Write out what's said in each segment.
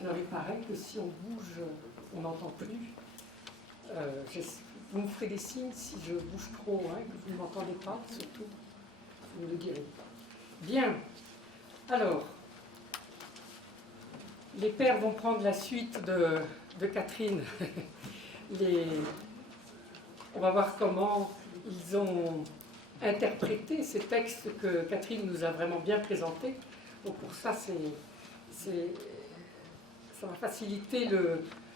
Alors il paraît que si on bouge, on n'entend plus. Vous me ferez des signes si je bouge trop, hein, que vous ne m'entendez pas, surtout. Vous me le direz. Bien. Alors, les pères vont prendre la suite de Catherine. On va voir comment ils ont interprété ces textes que Catherine nous a vraiment bien présentés. Donc pour ça, ça va faciliter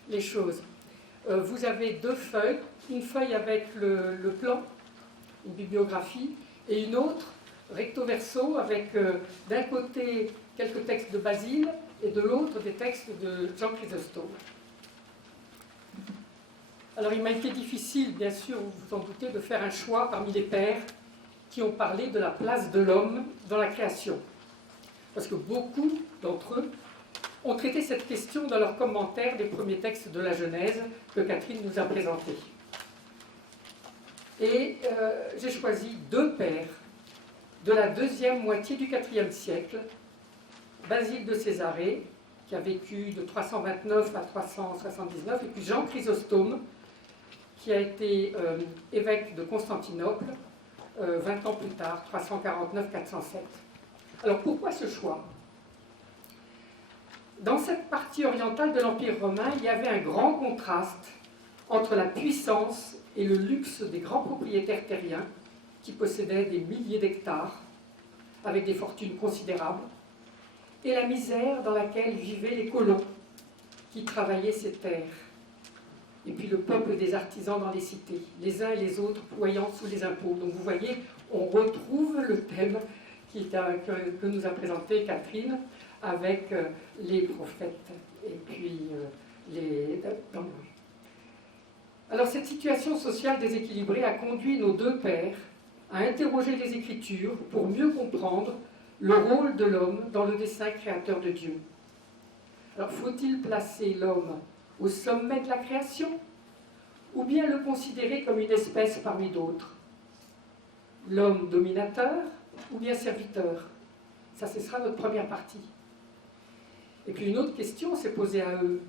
les choses. Vous avez deux feuilles, une feuille avec le plan, une bibliographie, et une autre recto verso avec d'un côté quelques textes de Basile et de l'autre des textes de Jean Chrysostome. Alors il m'a été difficile, bien sûr, vous vous en doutez, de faire un choix parmi les pères qui ont parlé de la place de l'homme dans la création. Parce que beaucoup d'entre eux ont traité cette question dans leurs commentaires des premiers textes de la Genèse que Catherine nous a présentés. Et j'ai choisi deux pères de la deuxième moitié du IVe siècle, Basile de Césarée, qui a vécu de 329 à 379, et puis Jean Chrysostome, qui a été évêque de Constantinople 20 ans plus tard, 349-407. Alors pourquoi ce choix ? Dans cette partie orientale de l'Empire romain, il y avait un grand contraste entre la puissance et le luxe des grands propriétaires terriens qui possédaient des milliers d'hectares avec des fortunes considérables, et la misère dans laquelle vivaient les colons qui travaillaient ces terres, et puis le peuple des artisans dans les cités, les uns et les autres ployant sous les impôts. Donc vous voyez, on retrouve le thème que nous a présenté Catherine avec les prophètes et puis Alors cette situation sociale déséquilibrée a conduit nos deux pères à interroger les Écritures pour mieux comprendre le rôle de l'homme dans le dessein créateur de Dieu. Alors faut-il placer l'homme au sommet de la création ou bien le considérer comme une espèce parmi d'autres? L'homme dominateur ou bien serviteur? Ça, ce sera notre première partie. Et puis une autre question s'est posée à eux.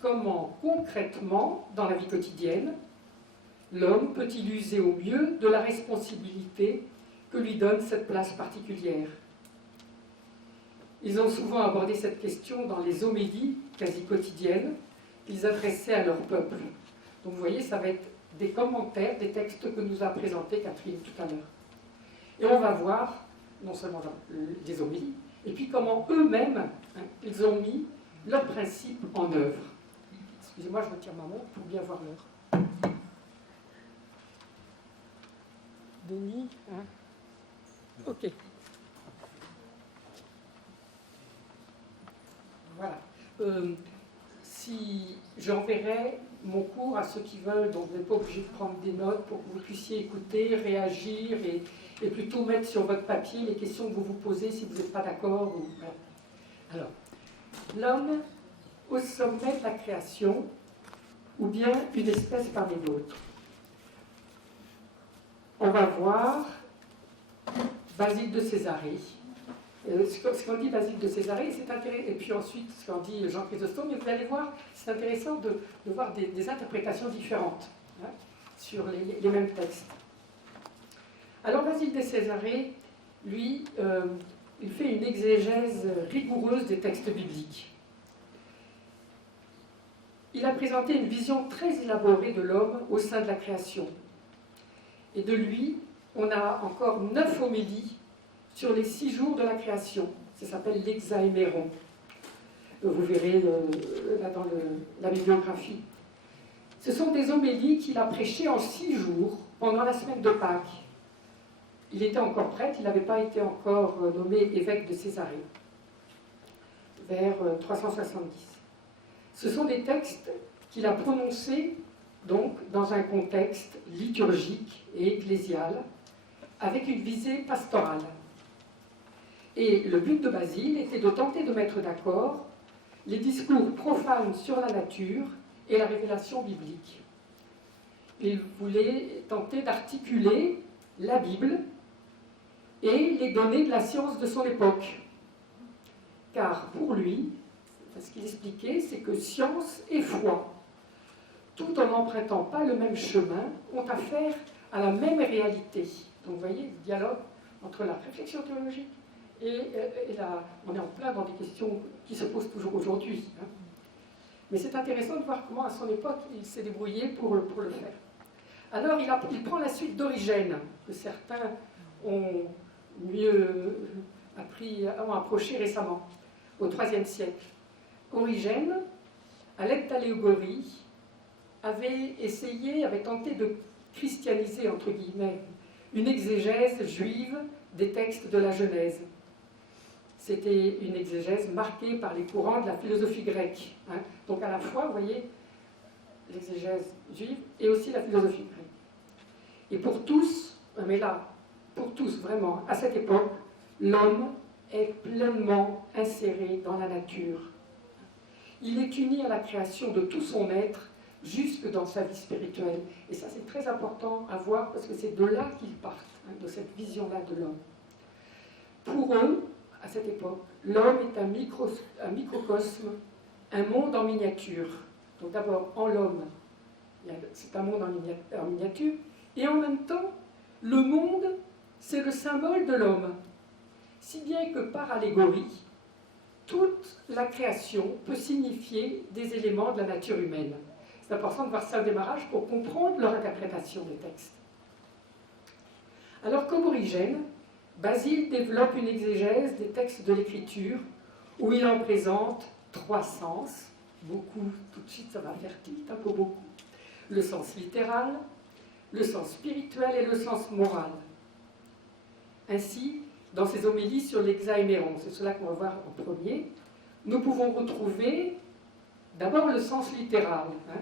Comment, concrètement, dans la vie quotidienne, l'homme peut-il user au mieux de la responsabilité que lui donne cette place particulière? Ils ont souvent abordé cette question dans les homélies quasi quotidiennes qu'ils adressaient à leur peuple. Donc vous voyez, ça va être des commentaires, des textes que nous a présentés Catherine tout à l'heure. Et on va voir, non seulement des homélies, et puis comment eux-mêmes, ils ont mis leurs principes en œuvre. Excusez-moi, je retire ma montre pour bien voir l'heure. Denis, hein? Ok. Voilà. Si j'enverrai mon cours à ceux qui veulent, donc vous n'êtes pas obligé de prendre des notes pour que vous puissiez écouter, réagir et plutôt mettre sur votre papier les questions que vous vous posez si vous n'êtes pas d'accord. Voilà. Alors, l'homme au sommet de la création ou bien une espèce parmi d'autres. On va voir Basile de Césarée. Ce qu'en dit Basile de Césarée, c'est intéressant. Et puis ensuite, ce qu'en dit Jean Chrysostome, et vous allez voir, c'est intéressant de voir des interprétations différentes sur les mêmes textes. Alors Basile de Césarée, lui, il fait une exégèse rigoureuse des textes bibliques. Il a présenté une vision très élaborée de l'homme au sein de la création. Et de lui, on a encore 9 homélies sur les 6 jours de la création. Ça s'appelle l'Hexaéméron. Vous verrez là dans la bibliographie. Ce sont des homélies qu'il a prêchées en 6 jours pendant la semaine de Pâques. Il était encore prêtre, il n'avait pas été encore nommé évêque de Césarée, vers 370. Ce sont des textes qu'il a prononcés donc dans un contexte liturgique et ecclésial, avec une visée pastorale. Et le but de Basile était de tenter de mettre d'accord les discours profanes sur la nature et la révélation biblique. Il voulait tenter d'articuler la Bible et les données de la science de son époque. Car pour lui, ce qu'il expliquait, c'est que science et foi, tout en n'empruntant pas le même chemin, ont affaire à la même réalité. Donc vous voyez, le dialogue entre la réflexion théologique et on est en plein dans des questions qui se posent toujours aujourd'hui. Hein. Mais c'est intéressant de voir comment, à son époque, il s'est débrouillé pour le faire. Alors, il prend la suite d'Origène, que certains ont mieux ont approché récemment, au IIIe siècle. Origène, à l'aide d'allégories, avait tenté de christianiser, entre guillemets, une exégèse juive des textes de la Genèse. C'était une exégèse marquée par les courants de la philosophie grecque. Hein. Donc à la fois, vous voyez, l'exégèse juive et aussi la philosophie grecque. Et pour tous, mais là, pour tous vraiment, à cette époque, l'homme est pleinement inséré dans la nature. Il est uni à la création de tout son être, jusque dans sa vie spirituelle. Et ça, c'est très important à voir, parce que c'est de là qu'ils partent, hein, de cette vision-là de l'homme. Pour eux, à cette époque, l'homme est un microcosme, un monde en miniature. Donc d'abord, en l'homme, c'est un monde en miniature, et en même temps, le monde, c'est le symbole de l'homme. Si bien que par allégorie, toute la création peut signifier des éléments de la nature humaine. C'est important de voir ça au démarrage pour comprendre leur interprétation des textes. Alors, comme Origène, Basile développe une exégèse des textes de l'Écriture où il en présente 3 sens, beaucoup, tout de suite ça va faire tilt, un peu beaucoup. Le sens littéral, le sens spirituel et le sens moral. Ainsi, dans ses homélies sur l'hexaéméron, c'est cela qu'on va voir en premier, nous pouvons retrouver d'abord le sens littéral. Hein.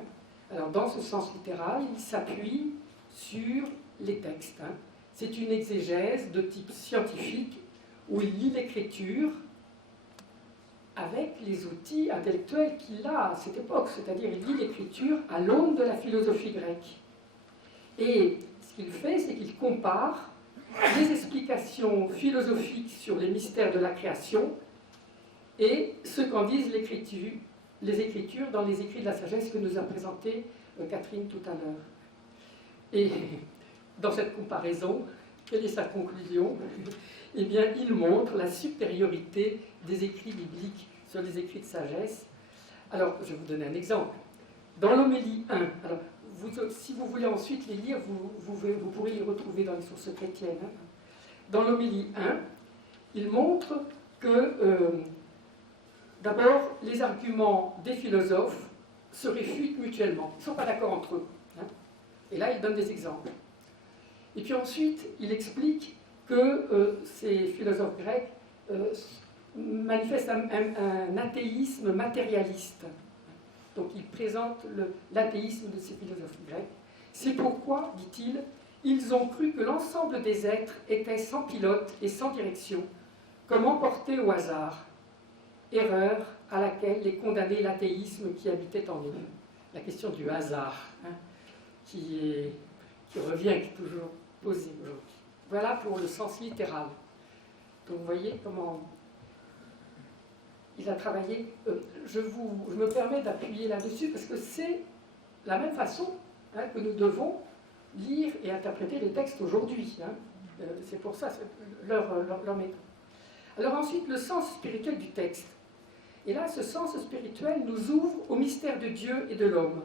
Alors dans ce sens littéral, il s'appuie sur les textes. Hein. C'est une exégèse de type scientifique où il lit l'écriture avec les outils intellectuels qu'il a à cette époque, c'est-à-dire il lit l'écriture à l'aune de la philosophie grecque. Et ce qu'il fait, c'est qu'il compare les explications philosophiques sur les mystères de la création et ce qu'en disent les Écritures dans les écrits de la sagesse que nous a présenté Catherine tout à l'heure. Et dans cette comparaison, quelle est sa conclusion? Eh bien, il montre la supériorité des écrits bibliques sur les écrits de sagesse. Alors, je vais vous donner un exemple. Dans l'homélie 1, alors, si vous voulez ensuite les lire, vous pourrez les retrouver dans les sources chrétiennes. Hein. Dans l'homélie 1, il montre que, d'abord, les arguments des philosophes se réfutent mutuellement. Ils ne sont pas d'accord entre eux. Hein. Et là, il donne des exemples. Et puis ensuite, il explique que ces philosophes grecs manifestent un athéisme matérialiste. Donc il présente l'athéisme de ces philosophes grecs. C'est pourquoi, dit-il, ils ont cru que l'ensemble des êtres étaient sans pilote et sans direction, comme emportés au hasard. Erreur à laquelle les condamnait l'athéisme qui habitait en eux. La question du hasard, hein, qui revient, qui est toujours posée aujourd'hui. Voilà pour le sens littéral. Donc vous voyez comment il a travaillé. Je me permets d'appuyer là-dessus parce que c'est la même façon, hein, que nous devons lire et interpréter les textes aujourd'hui. Hein. C'est pour ça leur méthode. Alors ensuite, le sens spirituel du texte. Et là, ce sens spirituel nous ouvre au mystère de Dieu et de l'homme.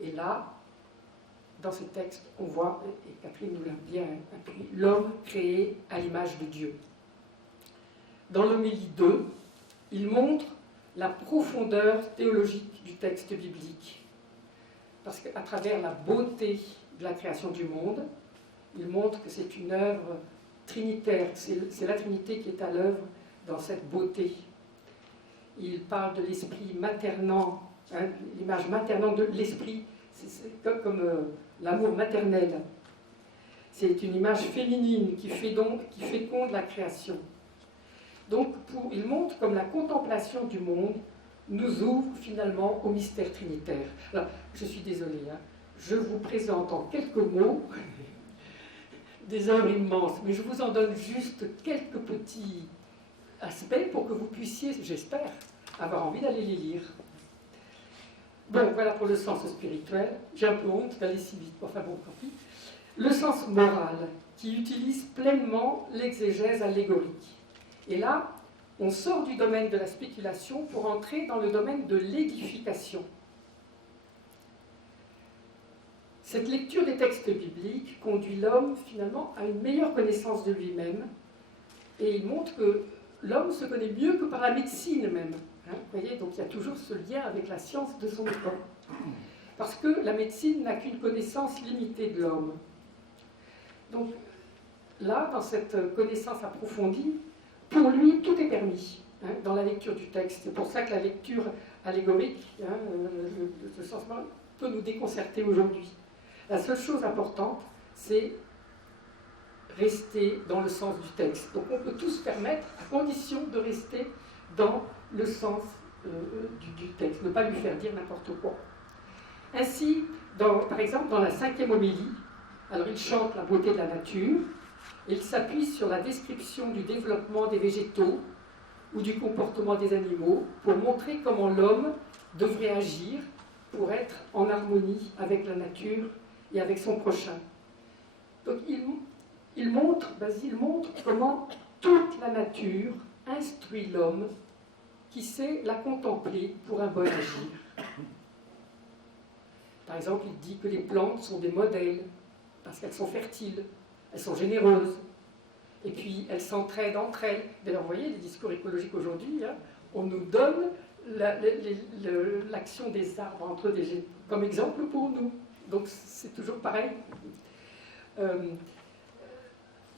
Et là, dans ce texte, on voit, et Catherine nous l'a bien appuyé, l'homme créé à l'image de Dieu. Dans l'homélie 2, il montre la profondeur théologique du texte biblique. Parce qu'à travers la beauté de la création du monde, il montre que c'est une œuvre trinitaire, c'est la Trinité qui est à l'œuvre dans cette beauté. Il parle de l'esprit maternant, hein, l'image maternante de l'esprit, c'est comme l'amour maternel. C'est une image féminine qui féconde la création. Donc, il montre comme la contemplation du monde nous ouvre finalement au mystère trinitaire. Alors, je suis désolée, hein, je vous présente en quelques mots des œuvres immenses, mais je vous en donne juste quelques petits aspects pour que vous puissiez, j'espère, avoir envie d'aller les lire. Bon, voilà pour le sens spirituel. J'ai un peu honte d'aller si vite. Enfin bon, tant pis. Le sens moral, qui utilise pleinement l'exégèse allégorique. Et là, on sort du domaine de la spéculation pour entrer dans le domaine de l'édification. Cette lecture des textes bibliques conduit l'homme finalement à une meilleure connaissance de lui-même et il montre que l'homme se connaît mieux que par la médecine même. Hein, vous voyez, donc il y a toujours ce lien avec la science de son époque. Parce que la médecine n'a qu'une connaissance limitée de l'homme. Donc là, dans cette connaissance approfondie, pour lui, tout est permis hein, dans la lecture du texte. C'est pour ça que la lecture allégorique, hein, le sens moral, peut nous déconcerter aujourd'hui. La seule chose importante, c'est rester dans le sens du texte. Donc on peut tous se permettre, à condition de rester dans le sens du texte, ne pas lui faire dire n'importe quoi. Ainsi, par exemple, dans la 5e homélie, alors il chante la beauté de la nature, et il s'appuie sur la description du développement des végétaux ou du comportement des animaux pour montrer comment l'homme devrait agir pour être en harmonie avec la nature et avec son prochain. Donc Basile montre comment toute la nature instruit l'homme qui sait la contempler pour un bon agir. Par exemple, il dit que les plantes sont des modèles parce qu'elles sont fertiles, elles sont généreuses, et puis elles s'entraident entre elles. D'ailleurs, vous voyez, les discours écologiques aujourd'hui, hein, on nous donne l'action des arbres entre eux comme exemple pour nous. Donc c'est toujours pareil.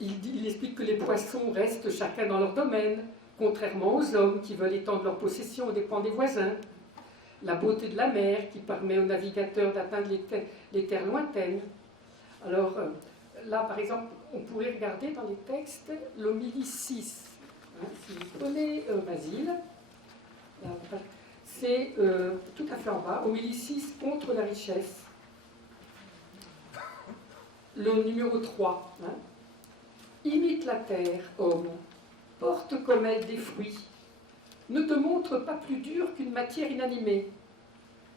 Il explique que les poissons restent chacun dans leur domaine, contrairement aux hommes qui veulent étendre leur possession aux dépens des voisins. La beauté de la mer qui permet aux navigateurs d'atteindre les terres lointaines. Alors là, par exemple, on pourrait regarder dans les textes l'homélie 6. Hein, si vous prenez Basile, c'est tout à fait en bas, homélie 6 contre la richesse. Le numéro 3. Hein. Imite la terre, homme, porte comme elle des fruits. Ne te montre pas plus dur qu'une matière inanimée.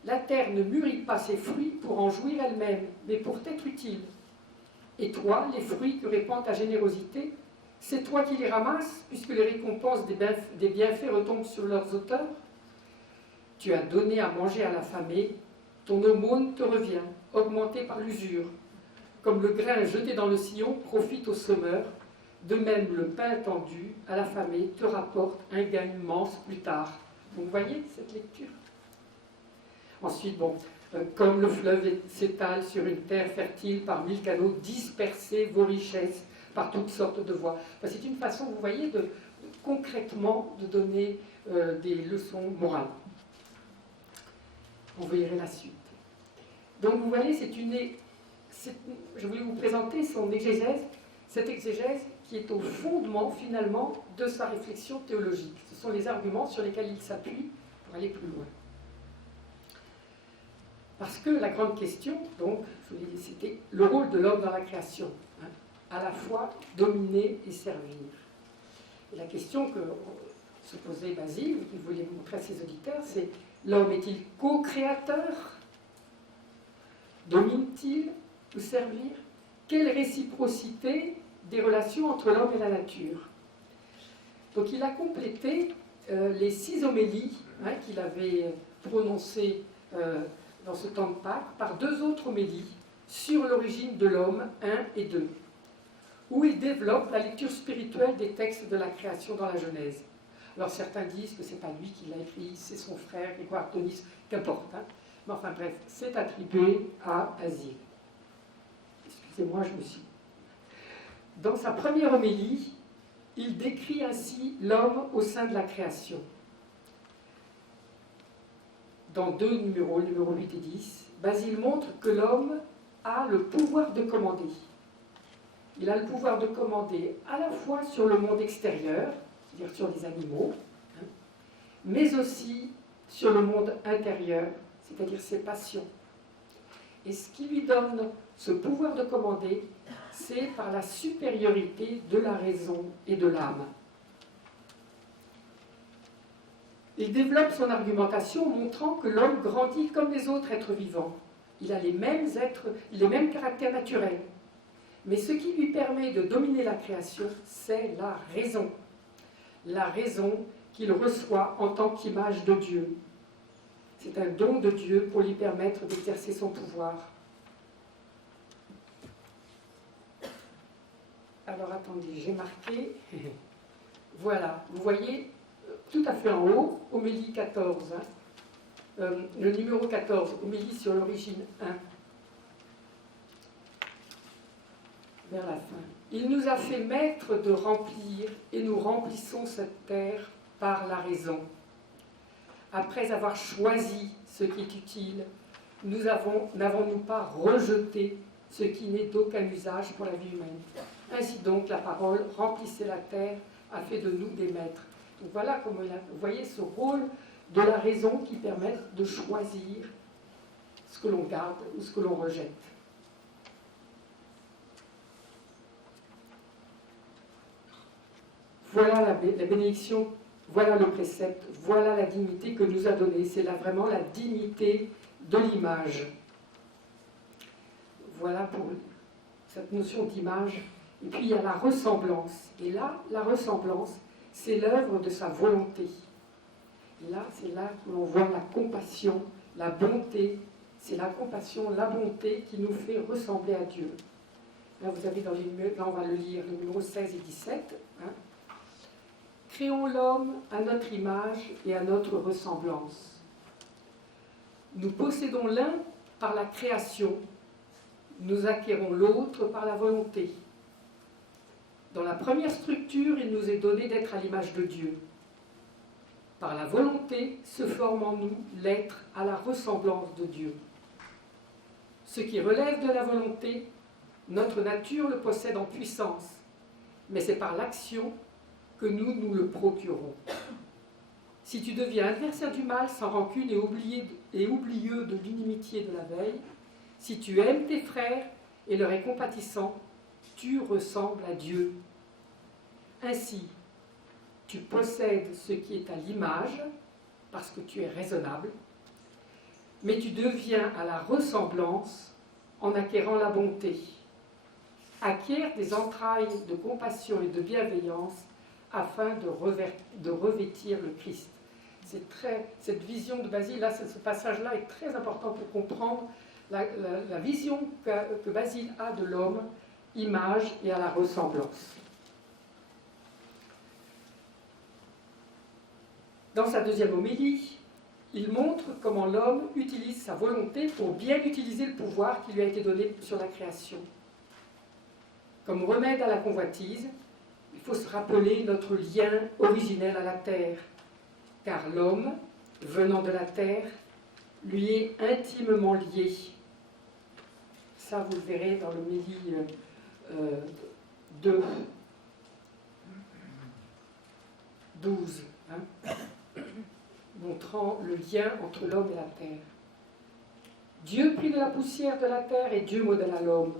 La terre ne mûrit pas ses fruits pour en jouir elle-même, mais pour t'être utile. Et toi, les fruits que répand ta générosité, c'est toi qui les ramasses, puisque les récompenses des bienfaits retombent sur leurs auteurs. Tu as donné à manger à l'affamé, ton aumône te revient, augmentée par l'usure. Comme le grain jeté dans le sillon profite au semeur, de même le pain tendu à l'affamé te rapporte un gain immense plus tard. Vous voyez cette lecture? Ensuite, bon, comme le fleuve s'étale sur une terre fertile par 1000 canaux, dispersez vos richesses par toutes sortes de voies. Enfin, c'est une façon, vous voyez, concrètement de donner des leçons morales. On verra la suite. Donc vous voyez, je voulais vous présenter son exégèse, cette exégèse qui est au fondement finalement de sa réflexion théologique. Ce sont les arguments sur lesquels il s'appuie pour aller plus loin. Parce que la grande question, donc, je vous l'ai dit, c'était le rôle de l'homme dans la création, hein, à la fois dominer et servir. Et la question que se posait Basile, qu'il voulait montrer à ses auditeurs, c'est l'homme est-il co-créateur? Domine-t-il ou servir? Quelle réciprocité des relations entre l'homme et la nature? Donc il a complété les 6 homélies hein, qu'il avait prononcées dans ce temps de Pâques par 2 autres homélies sur l'origine de l'homme 1 et 2, où il développe la lecture spirituelle des textes de la création dans la Genèse. Alors certains disent que c'est pas lui qui l'a écrit, c'est son frère, Grégoire Tonis, qu'importe. Hein. Mais enfin bref, c'est attribué à Basile. Excusez-moi, je me suis... Dans sa première homélie, il décrit ainsi l'homme au sein de la création. Dans 2 numéros, le numéro 8 et 10, Basile montre que l'homme a le pouvoir de commander. Il a le pouvoir de commander à la fois sur le monde extérieur, c'est-à-dire sur les animaux, hein, mais aussi sur le monde intérieur, c'est-à-dire ses passions. Et ce qui lui donne ce pouvoir de commander, c'est par la supériorité de la raison et de l'âme. Il développe son argumentation montrant que l'homme grandit comme les autres êtres vivants. Il a les mêmes caractères naturels. Mais ce qui lui permet de dominer la création, c'est la raison. La raison qu'il reçoit en tant qu'image de Dieu. C'est un don de Dieu pour lui permettre d'exercer son pouvoir. Alors attendez, j'ai marqué. Voilà, vous voyez, tout à fait en haut, Homélie 14, le numéro 14, Homélie sur l'origine 1, vers la fin. Il nous a fait maître de remplir, et nous remplissons cette terre par la raison. Après avoir choisi ce qui est utile, n'avons-nous pas rejeté ce qui n'est d'aucun usage pour la vie humaine? Ainsi donc, la parole « remplissez la terre » a fait de nous des maîtres. Donc voilà comment vous voyez ce rôle de la raison qui permet de choisir ce que l'on garde ou ce que l'on rejette. Voilà la bénédiction, voilà le précepte, voilà la dignité que nous a donnée. C'est là vraiment la dignité de l'image. Voilà pour cette notion d'image. Et puis il y a la ressemblance. Et là, la ressemblance, c'est l'œuvre de sa volonté. Et là, c'est là que l'on voit la compassion, la bonté. C'est la compassion, la bonté qui nous fait ressembler à Dieu. Là, vous avez là, on va le lire, le numéro 16 et 17. Créons l'homme à notre image et à notre ressemblance. Nous possédons l'un par la création, nous acquérons l'autre par la volonté. Dans la première structure, il nous est donné d'être à l'image de Dieu. Par la volonté se forme en nous l'être à la ressemblance de Dieu. Ce qui relève de la volonté, notre nature le possède en puissance, mais c'est par l'action que nous le procurons. Si tu deviens adversaire du mal sans rancune et oublieux de l'inimitié de la veille, si tu aimes tes frères et leur es compatissant, tu ressembles à Dieu. Ainsi, tu possèdes ce qui est à l'image, parce que tu es raisonnable, mais tu deviens à la ressemblance en acquérant la bonté. Acquiert des entrailles de compassion et de bienveillance afin de revêtir le Christ. Cette vision de Basile, là, ce passage-là est très important pour comprendre la vision que Basile a de l'homme, image et à la ressemblance. Dans sa deuxième homélie, il montre comment l'homme utilise sa volonté pour bien utiliser le pouvoir qui lui a été donné sur la création. Comme remède à la convoitise, il faut se rappeler notre lien originel à la terre, car l'homme, venant de la terre, lui est intimement lié. Ça, vous le verrez dans l'homélie 2, 12, montrant le lien entre l'homme et la terre. Dieu prit de la poussière de la terre et Dieu modèla l'homme.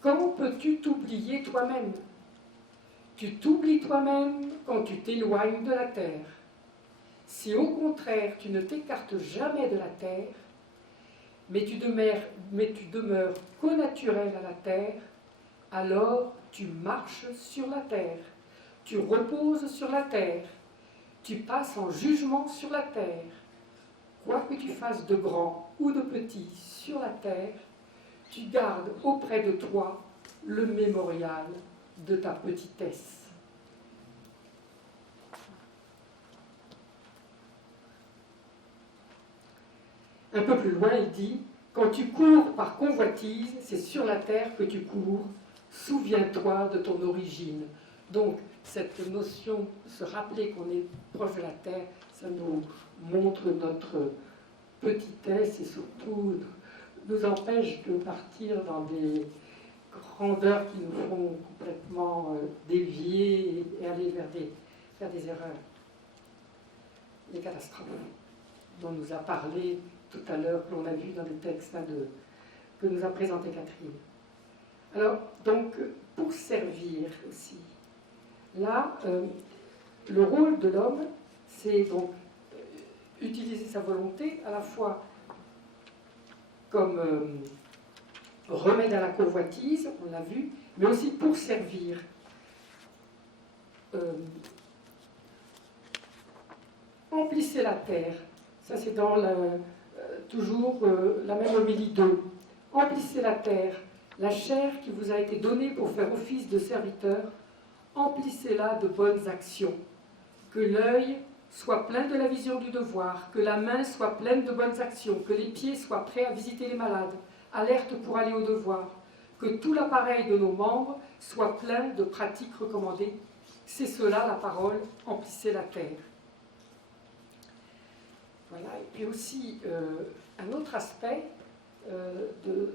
Quand peux-tu t'oublier toi-même? Tu t'oublies toi-même quand tu t'éloignes de la terre. Si au contraire tu ne t'écartes jamais de la terre, mais tu demeures connaturel à la terre, alors tu marches sur la terre, tu reposes sur la terre, tu passes en jugement sur la terre. Quoi que tu fasses de grand ou de petit sur la terre, tu gardes auprès de toi le mémorial de ta petitesse. Un peu plus loin, il dit « Quand tu cours par convoitise, c'est sur la terre que tu cours. Souviens-toi de ton origine. » Donc, cette notion, se rappeler qu'on est proche de la terre, ça nous montre notre petitesse et surtout nous empêche de partir dans des grandeurs qui nous font complètement dévier et aller faire des erreurs. Les catastrophes dont nous a parlé tout à l'heure, que l'on a vu dans les textes que nous a présenté Catherine. Alors, donc, pour servir aussi, là, le rôle de l'homme, c'est donc utiliser sa volonté à la fois comme remède à la convoitise, on l'a vu, mais aussi pour servir. Emplissez la terre, ça c'est dans toujours la même homélie 2. Emplissez la terre, la chair qui vous a été donnée pour faire office de serviteur, emplissez-la de bonnes actions. Que l'œil soit plein de la vision du devoir, que la main soit pleine de bonnes actions, que les pieds soient prêts à visiter les malades, alertes pour aller au devoir, que tout l'appareil de nos membres soit plein de pratiques recommandées. C'est cela la parole, emplissez la terre. Voilà. Et puis aussi, un autre aspect de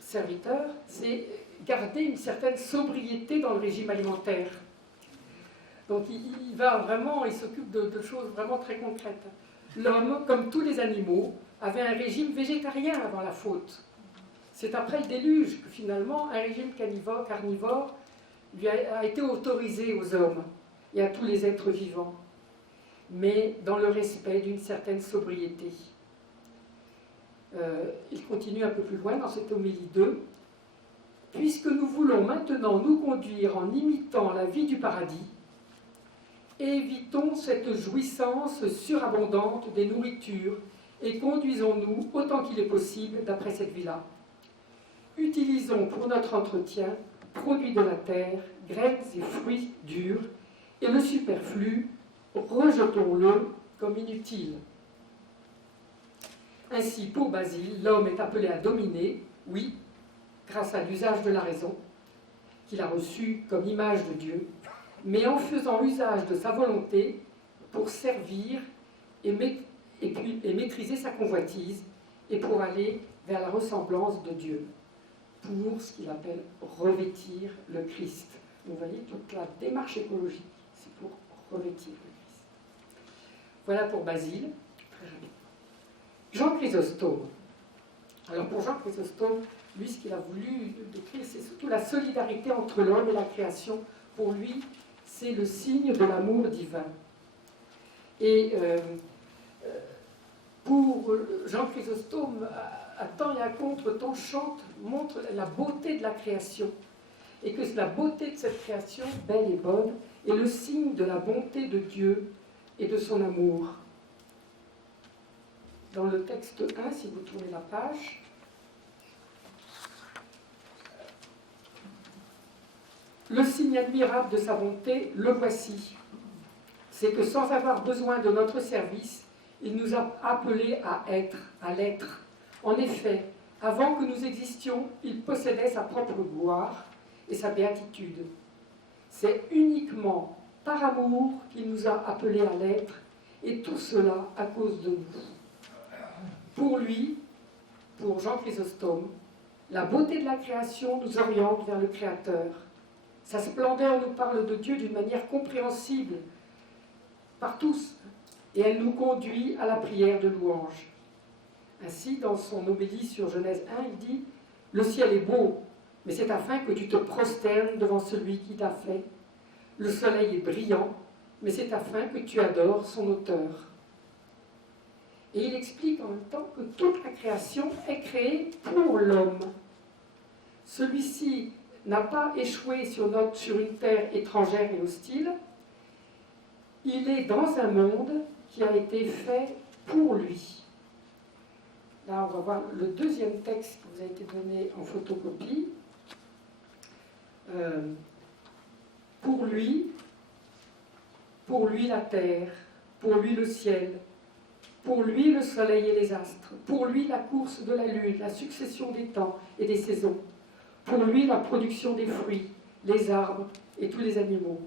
serviteur, c'est garder une certaine sobriété dans le régime alimentaire. Donc il va vraiment, il s'occupe de choses vraiment très concrètes. L'homme, comme tous les animaux, avait un régime végétarien avant la faute. C'est après le déluge que finalement un régime carnivore lui a été autorisé aux hommes et à tous les êtres vivants, mais dans le respect d'une certaine sobriété. Il continue un peu plus loin dans cette homélie 2. « Puisque nous voulons maintenant nous conduire en imitant la vie du paradis, évitons cette jouissance surabondante des nourritures et conduisons-nous autant qu'il est possible d'après cette vie-là. Utilisons pour notre entretien produits de la terre, graines et fruits durs, et le superflu, rejetons-le comme inutile. Ainsi, pour Basile, l'homme est appelé à dominer, oui, grâce à l'usage de la raison, qu'il a reçu comme image de Dieu, mais en faisant usage de sa volonté pour servir et maîtriser sa convoitise, et pour aller vers la ressemblance de Dieu, pour ce qu'il appelle revêtir le Christ. Vous voyez, toute la démarche écologique, c'est pour revêtir le Christ. Voilà pour Basile. Jean Chrysostome. Alors pour Jean Chrysostome, lui, ce qu'il a voulu décrire, c'est surtout la solidarité entre l'homme et la création. Pour lui, c'est le signe de l'amour divin. Et pour Jean Chrysostome, à temps et à contre-temps, montre la beauté de la création. Et que la beauté de cette création, belle et bonne, est le signe de la bonté de Dieu et de son amour. Dans le texte 1, si vous tournez la page, le signe admirable de sa bonté, le voici. C'est que sans avoir besoin de notre service, il nous a appelés à être, à l'être. En effet, avant que nous existions, il possédait sa propre gloire et sa béatitude. C'est uniquement par amour qu'il nous a appelés à l'être, et tout cela à cause de nous. Pour lui, pour Jean Chrysostome, la beauté de la création nous oriente vers le Créateur. Sa splendeur nous parle de Dieu d'une manière compréhensible par tous, et elle nous conduit à la prière de louange. Ainsi, dans son homélie sur Genèse 1, il dit « Le ciel est beau, mais c'est afin que tu te prosternes devant celui qui t'a fait. Le soleil est brillant, mais c'est afin que tu adores son auteur. » Et il explique en même temps que toute la création est créée pour l'homme. Celui-ci n'a pas échoué sur une terre étrangère et hostile. Il est dans un monde qui a été fait pour lui. Là, on va voir le deuxième texte qui vous a été donné en photocopie. Pour lui la terre, pour lui le ciel, pour lui le soleil et les astres, pour lui la course de la lune, la succession des temps et des saisons, pour lui la production des fruits, les arbres et tous les animaux,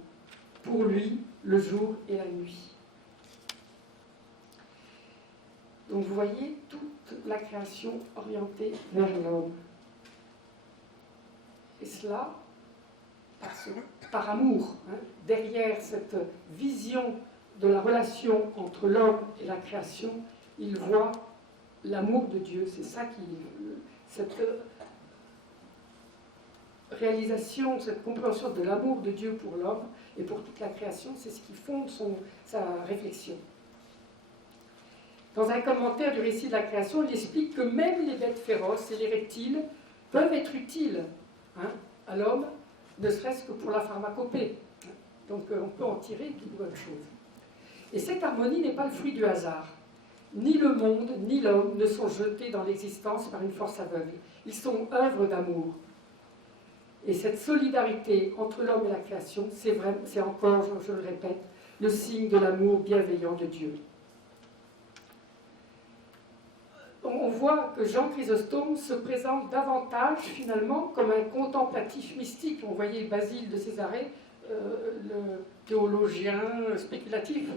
pour lui le jour et la nuit. Donc vous voyez toute la création orientée vers l'homme. Et cela par amour. Derrière cette vision de la relation entre l'homme et la création, il voit l'amour de Dieu. C'est ça qui... Cette réalisation, cette compréhension de l'amour de Dieu pour l'homme et pour toute la création, c'est ce qui fonde sa réflexion. Dans un commentaire du récit de la création, il explique que même les bêtes féroces et les reptiles peuvent être utiles à l'homme, ne serait-ce que pour la pharmacopée. Donc on peut en tirer de bonnes choses. Et cette harmonie n'est pas le fruit du hasard. Ni le monde, ni l'homme ne sont jetés dans l'existence par une force aveugle. Ils sont œuvres d'amour. Et cette solidarité entre l'homme et la création, c'est encore, je le répète, le signe de l'amour bienveillant de Dieu. On voit que Jean Chrysostome se présente davantage finalement comme un contemplatif mystique. On voyait Basile de Césarée, le théologien spéculatif,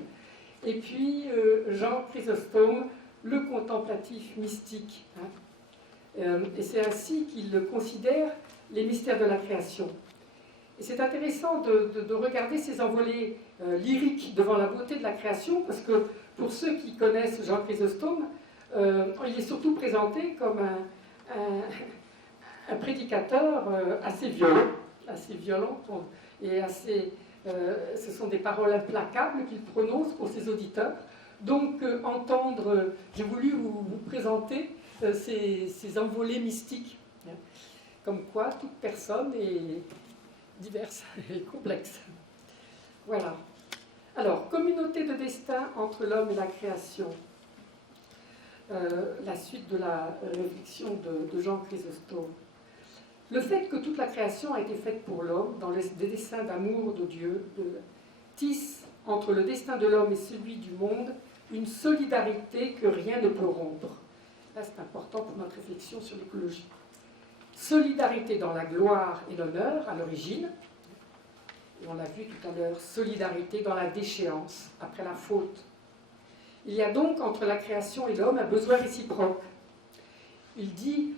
et puis Jean Chrysostome, le contemplatif mystique. Et c'est ainsi qu'il considère les mystères de la création. Et c'est intéressant de regarder ces envolées lyriques devant la beauté de la création, parce que pour ceux qui connaissent Jean Chrysostome, il est surtout présenté comme un prédicateur assez violent et assez... ce sont des paroles implacables qu'il prononce pour ses auditeurs. Donc, j'ai voulu vous présenter ces envolées mystiques, comme quoi toute personne est diverse et complexe. Voilà. Alors, communauté de destin entre l'homme et la création. La suite de la réflexion de Jean Chrysostome. Le fait que toute la création a été faite pour l'homme, dans des desseins d'amour de Dieu, tisse entre le destin de l'homme et celui du monde une solidarité que rien ne peut rompre. Là, c'est important pour notre réflexion sur l'écologie. Solidarité dans la gloire et l'honneur, à l'origine, et on l'a vu tout à l'heure, solidarité dans la déchéance, après la faute. Il y a donc entre la création et l'homme un besoin réciproque. Il dit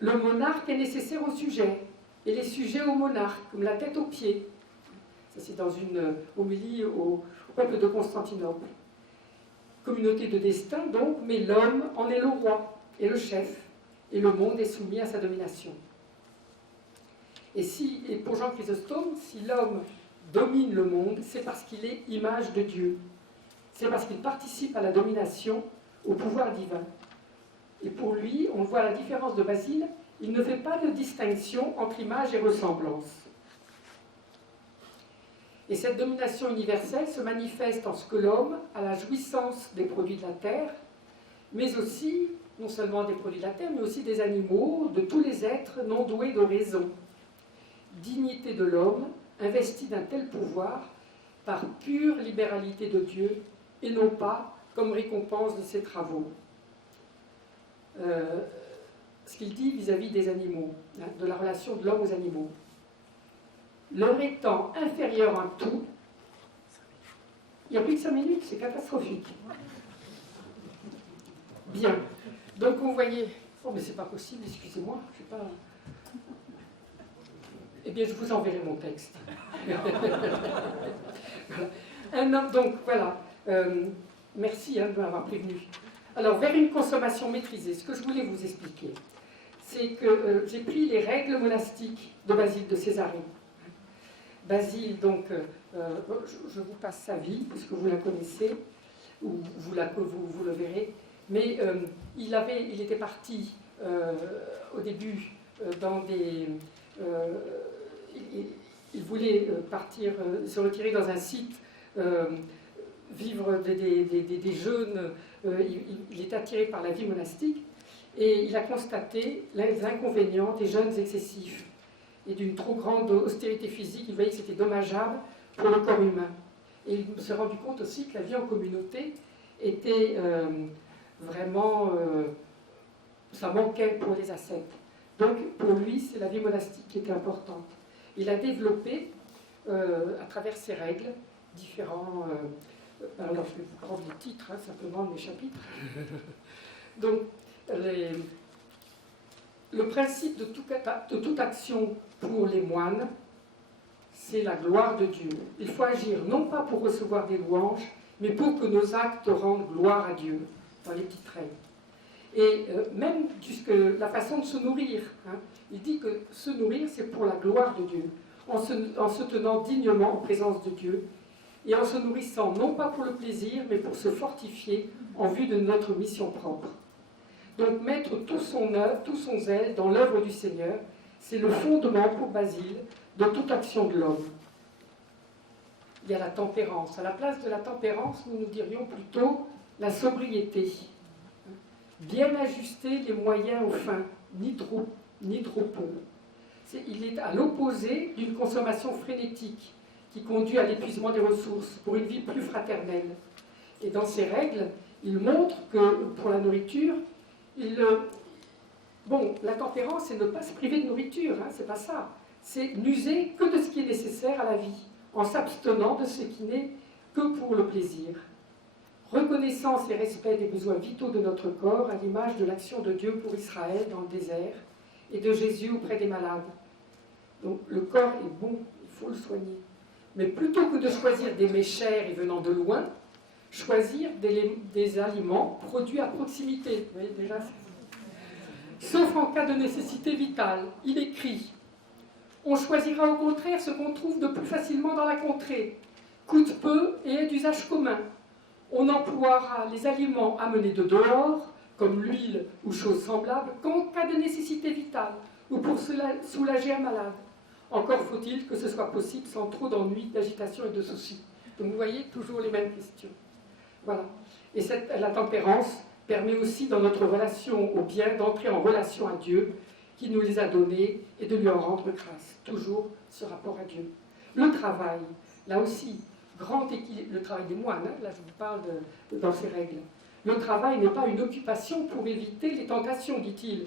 le monarque est nécessaire au sujet, et les sujets au monarque, comme la tête aux pieds. Ça, c'est dans une homélie au peuple de Constantinople. Communauté de destin, donc, mais l'homme en est le roi et le chef, et le monde est soumis à sa domination. Et pour Jean Chrysostome, si l'homme domine le monde, c'est parce qu'il est image de Dieu. C'est parce qu'il participe à la domination, au pouvoir divin. Et pour lui, on voit la différence de Basile, il ne fait pas de distinction entre image et ressemblance. Et cette domination universelle se manifeste en ce que l'homme a la jouissance des produits de la terre, mais aussi, non seulement des produits de la terre, mais aussi des animaux, de tous les êtres non doués de raison. Dignité de l'homme, investi d'un tel pouvoir, par pure libéralité de Dieu, et non pas comme récompense de ses travaux. Ce qu'il dit vis-à-vis des animaux, de la relation de l'homme aux animaux. Leur étant inférieur en tout, il n'y a plus que 5 minutes, c'est catastrophique. Bien. Donc on voyait... Oh, mais c'est pas possible, excusez-moi, je sais pas... Eh bien, je vous enverrai mon texte. Un homme, donc, voilà. Merci de m'avoir prévenu. Alors, vers une consommation maîtrisée, ce que je voulais vous expliquer, c'est que j'ai pris les règles monastiques de Basile de Césarée. Basile, donc, je vous passe sa vie, puisque vous la connaissez, ou vous le verrez, mais il était parti au début dans des... il voulait partir, se retirer dans un site, vivre des jeûnes, il est attiré par la vie monastique, et il a constaté les inconvénients des jeûnes excessifs et d'une trop grande austérité physique. Il voyait que c'était dommageable pour le corps humain. Et il s'est rendu compte aussi que la vie en communauté était vraiment... ça manquait pour les ascètes. Donc pour lui, c'est la vie monastique qui était importante. Il a développé, à travers ses règles, différents... alors je vais vous prendre les titres, simplement mes chapitres. Donc, le principe de toute action pour les moines, c'est la gloire de Dieu. Il faut agir non pas pour recevoir des louanges, mais pour que nos actes rendent gloire à Dieu, dans les petites règles. Et même jusque la façon de se nourrir, il dit que se nourrir, c'est pour la gloire de Dieu, en se tenant dignement en présence de Dieu, et en se nourrissant non pas pour le plaisir, mais pour se fortifier en vue de notre mission propre. Donc mettre tout son zèle dans l'œuvre du Seigneur, c'est le fondement pour Basile de toute action de l'homme. Il y a la tempérance. À la place de la tempérance, nous dirions plutôt la sobriété. Bien ajuster les moyens aux fins, ni trop peu. Il est à l'opposé d'une consommation frénétique qui conduit à l'épuisement des ressources pour une vie plus fraternelle. Et dans ces règles, il montre que pour la nourriture, la tempérance, c'est ne pas se priver de nourriture, hein, c'est pas ça. C'est n'user que de ce qui est nécessaire à la vie, en s'abstenant de ce qui n'est que pour le plaisir. Reconnaissance et respect des besoins vitaux de notre corps à l'image de l'action de Dieu pour Israël dans le désert et de Jésus auprès des malades. Donc le corps est bon, il faut le soigner. Mais plutôt que de choisir des mets chers et venant de loin, choisir des aliments produits à proximité. Vous voyez déjà, sauf en cas de nécessité vitale. Il écrit « On choisira au contraire ce qu'on trouve de plus facilement dans la contrée, coûte peu et est d'usage commun. On emploiera les aliments amenés de dehors, comme l'huile ou choses semblables, qu'en cas de nécessité vitale ou pour soulager un malade. Encore faut-il que ce soit possible sans trop d'ennuis, d'agitation et de soucis. » Donc vous voyez, toujours les mêmes questions. Voilà. Et la tempérance permet aussi dans notre relation au bien d'entrer en relation à Dieu qui nous les a donnés et de lui en rendre grâce. Toujours ce rapport à Dieu. Le travail, là aussi, grand équilibre, le travail des moines, hein, là je vous parle dans ces règles. Le travail n'est pas une occupation pour éviter les tentations, dit-il.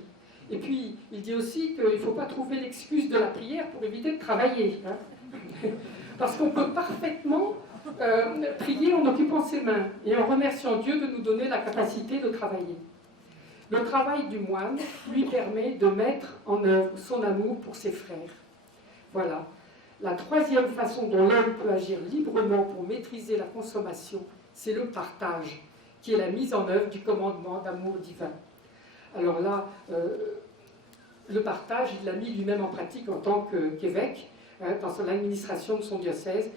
Et puis, il dit aussi qu'il ne faut pas trouver l'excuse de la prière pour éviter de travailler. Hein. Parce qu'on peut parfaitement prier en occupant ses mains et en remerciant Dieu de nous donner la capacité de travailler. Le travail du moine lui permet de mettre en œuvre son amour pour ses frères. Voilà. La troisième façon dont l'homme peut agir librement pour maîtriser la consommation, c'est le partage, qui est la mise en œuvre du commandement d'amour divin. Alors là, le partage, il l'a mis lui-même en pratique en tant qu'évêque, hein, dans l'administration de son diocèse.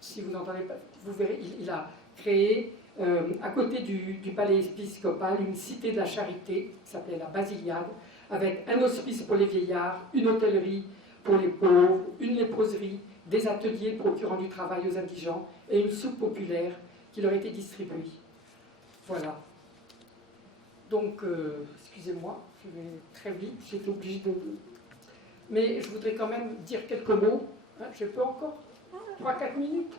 Si vous n'entendez pas, vous verrez, il a créé, à côté du palais épiscopal, une cité de la charité, qui s'appelait la Basiliade, avec un hospice pour les vieillards, une hôtellerie pour les pauvres, une léproserie, des ateliers procurant du travail aux indigents et une soupe populaire qui leur était distribuée. Voilà. Donc, excusez-moi, je vais très vite, j'ai été obligée de... Mais je voudrais quand même dire quelques mots. Hein, je peux encore 3-4 minutes.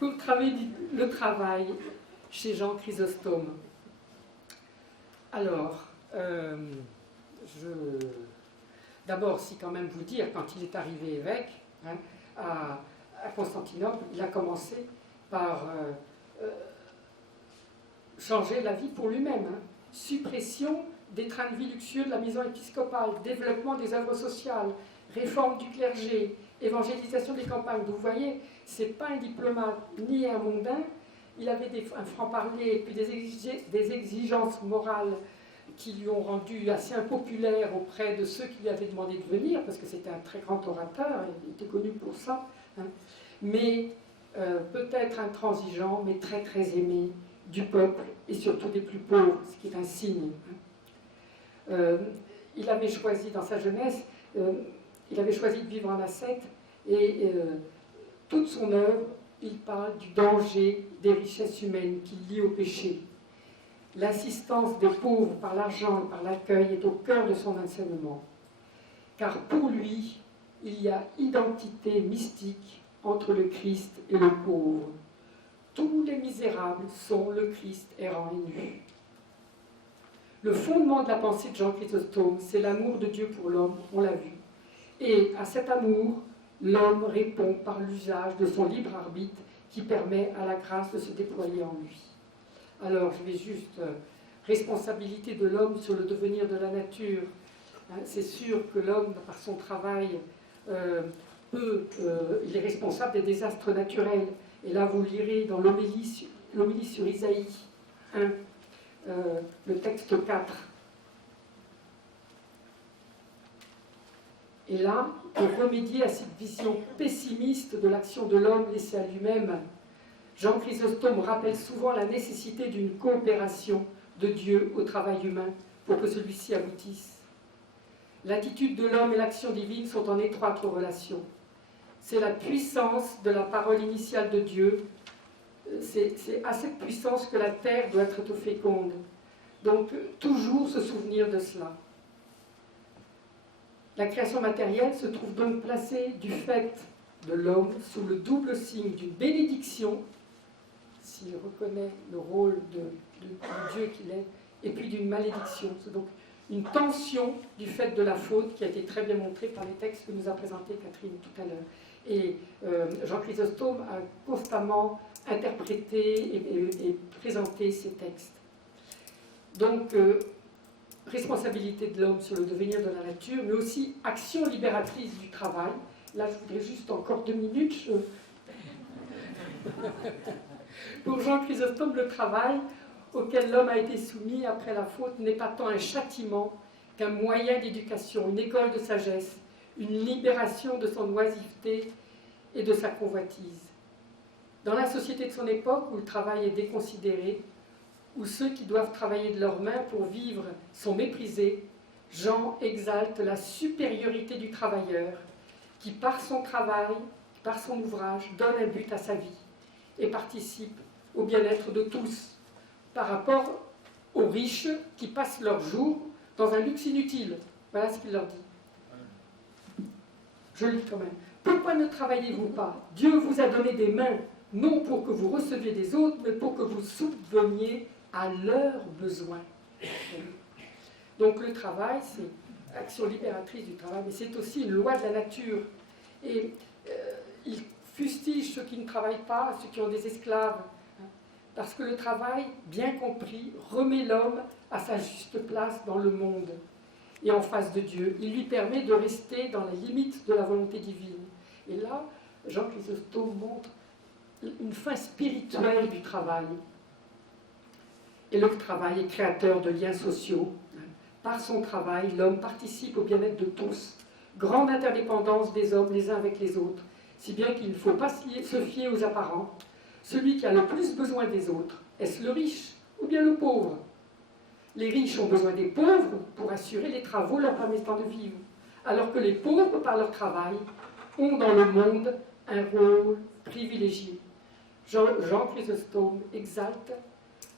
Le travail chez Jean Chrysostome. Alors, d'abord, si quand même vous dire, quand il est arrivé évêque hein, à Constantinople, il a commencé par changer la vie pour lui-même. Hein. Suppression des trains de vie luxueux de la maison épiscopale, développement des œuvres sociales, réforme du clergé, évangélisation des campagnes. Vous voyez, ce n'est pas un diplomate ni un mondain. Il avait un franc-parler et puis des exigences morales qui lui ont rendu assez impopulaire auprès de ceux qui lui avaient demandé de venir, parce que c'était un très grand orateur, il était connu pour ça. Hein. Mais peut-être intransigeant, mais très très aimé du peuple et surtout des plus pauvres, ce qui est un signe. Il avait choisi dans sa jeunesse, il avait choisi de vivre en ascète et toute son œuvre, il parle du danger des richesses humaines qui lient au péché. L'assistance des pauvres par l'argent et par l'accueil est au cœur de son enseignement. Car pour lui, il y a identité mystique entre le Christ et le pauvre. Tous les misérables sont le Christ errant et nu. Le fondement de la pensée de Jean Chrysostome, c'est l'amour de Dieu pour l'homme, on l'a vu. Et à cet amour, l'homme répond par l'usage de son libre arbitre qui permet à la grâce de se déployer en lui. Alors, je vais juste, responsabilité de l'homme sur le devenir de la nature. Hein, c'est sûr que l'homme, par son travail, il est responsable des désastres naturels. Et là, vous lirez dans l'homélie sur Isaïe 1, le texte 4. Et là, pour remédier à cette vision pessimiste de l'action de l'homme laissé à lui-même, Jean Chrysostome rappelle souvent la nécessité d'une coopération de Dieu au travail humain pour que celui-ci aboutisse. L'attitude de l'homme et l'action divine sont en étroite relation. C'est la puissance de la parole initiale de Dieu. C'est à cette puissance que la terre doit être féconde. Donc, toujours se souvenir de cela. La création matérielle se trouve donc placée du fait de l'homme sous le double signe d'une bénédiction, s'il reconnaît le rôle de Dieu qu'il est, et puis d'une malédiction. C'est donc une tension du fait de la faute qui a été très bien montrée par les textes que nous a présentés Catherine tout à l'heure. Et Jean Chrysostome a constamment interprété et présenté ces textes. Donc, responsabilité de l'homme sur le devenir de la nature, mais aussi action libératrice du travail. Là, je voudrais juste encore 2 minutes. Pour Jean Chrysostome, le travail auquel l'homme a été soumis après la faute n'est pas tant un châtiment qu'un moyen d'éducation, une école de sagesse, une libération de son oisiveté et de sa convoitise. Dans la société de son époque, où le travail est déconsidéré, où ceux qui doivent travailler de leurs mains pour vivre sont méprisés, Jean exalte la supériorité du travailleur, qui par son travail, par son ouvrage, donne un but à sa vie et participe au bien-être de tous, par rapport aux riches qui passent leur jour dans un luxe inutile. Voilà ce qu'il leur dit. Je lis quand même. Pourquoi ne travaillez-vous pas? Dieu vous a donné des mains, non pour que vous receviez des autres, mais pour que vous subveniez à leurs besoins. Donc le travail, c'est l'action libératrice du travail, mais c'est aussi une loi de la nature. Et il fustige ceux qui ne travaillent pas, ceux qui ont des esclaves, parce que le travail, bien compris, remet l'homme à sa juste place dans le monde et en face de Dieu. Il lui permet de rester dans les limites de la volonté divine. Et là, Jean Chrysostome montre une fin spirituelle du travail. Et le travail est créateur de liens sociaux. Par son travail, l'homme participe au bien-être de tous. Grande interdépendance des hommes les uns avec les autres, si bien qu'il ne faut pas se fier aux apparents. Celui qui a le plus besoin des autres, est-ce le riche ou bien le pauvre? Les riches ont besoin des pauvres pour assurer les travaux leur permettant de vivre, alors que les pauvres, par leur travail, ont dans le monde un rôle privilégié. Jean Chrysostome exalte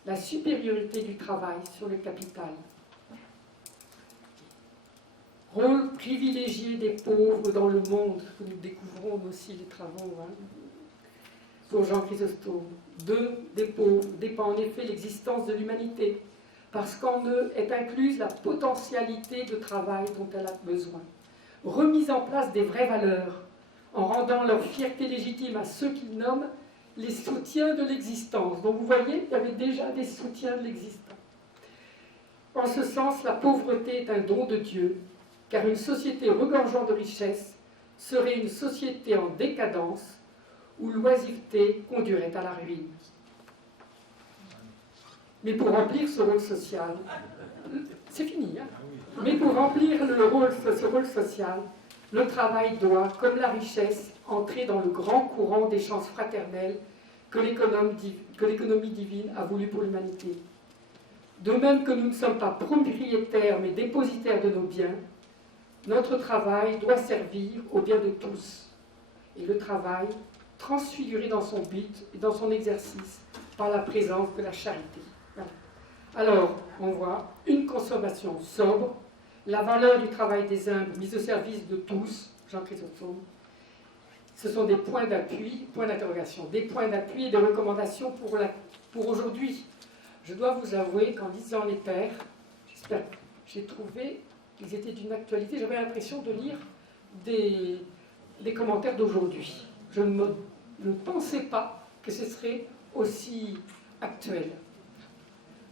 la supériorité du travail sur le capital. Rôle privilégié des pauvres dans le monde, que nous découvrons aussi les travaux pour Jean Chrysostome. Des pauvres dépend en effet l'existence de l'humanité, parce qu'en eux est incluse la potentialité de travail dont elle a besoin. Remise en place des vraies valeurs, en rendant leur fierté légitime à ceux qu'ils nomment les soutiens de l'existence. Donc vous voyez, il y avait déjà des soutiens de l'existence. En ce sens, la pauvreté est un don de Dieu, car une société regorgeant de richesses serait une société en décadence, où l'oisiveté conduirait à la ruine. Mais pour remplir ce rôle social, c'est fini, hein? Mais pour remplir ce rôle social, le travail doit, comme la richesse, entrer dans le grand courant des chances fraternelles que l'économie divine a voulu pour l'humanité. De même que nous ne sommes pas propriétaires mais dépositaires de nos biens, notre travail doit servir au bien de tous. Et le travail transfiguré dans son but et dans son exercice par la présence de la charité. Voilà. Alors, on voit une consommation sobre, la valeur du travail des humbles mise au service de tous, Jean Chrysostome. Ce sont des points d'appui, points d'interrogation, des points d'appui et des recommandations pour aujourd'hui. Je dois vous avouer qu'en lisant les pères, j'espère que j'ai trouvé qu'ils étaient d'une actualité. J'avais l'impression de lire des commentaires d'aujourd'hui. Je ne pensais pas que ce serait aussi actuel.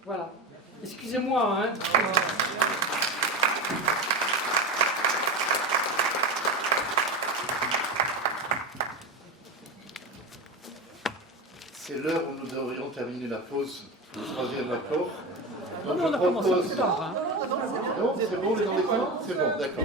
Voilà. Excusez-moi, hein. C'est l'heure où nous devrions terminer la pause du troisième rapport. Non, on a commencé plus tard. Hein. Non, c'est bon, on est dans les temps? C'est bon, d'accord.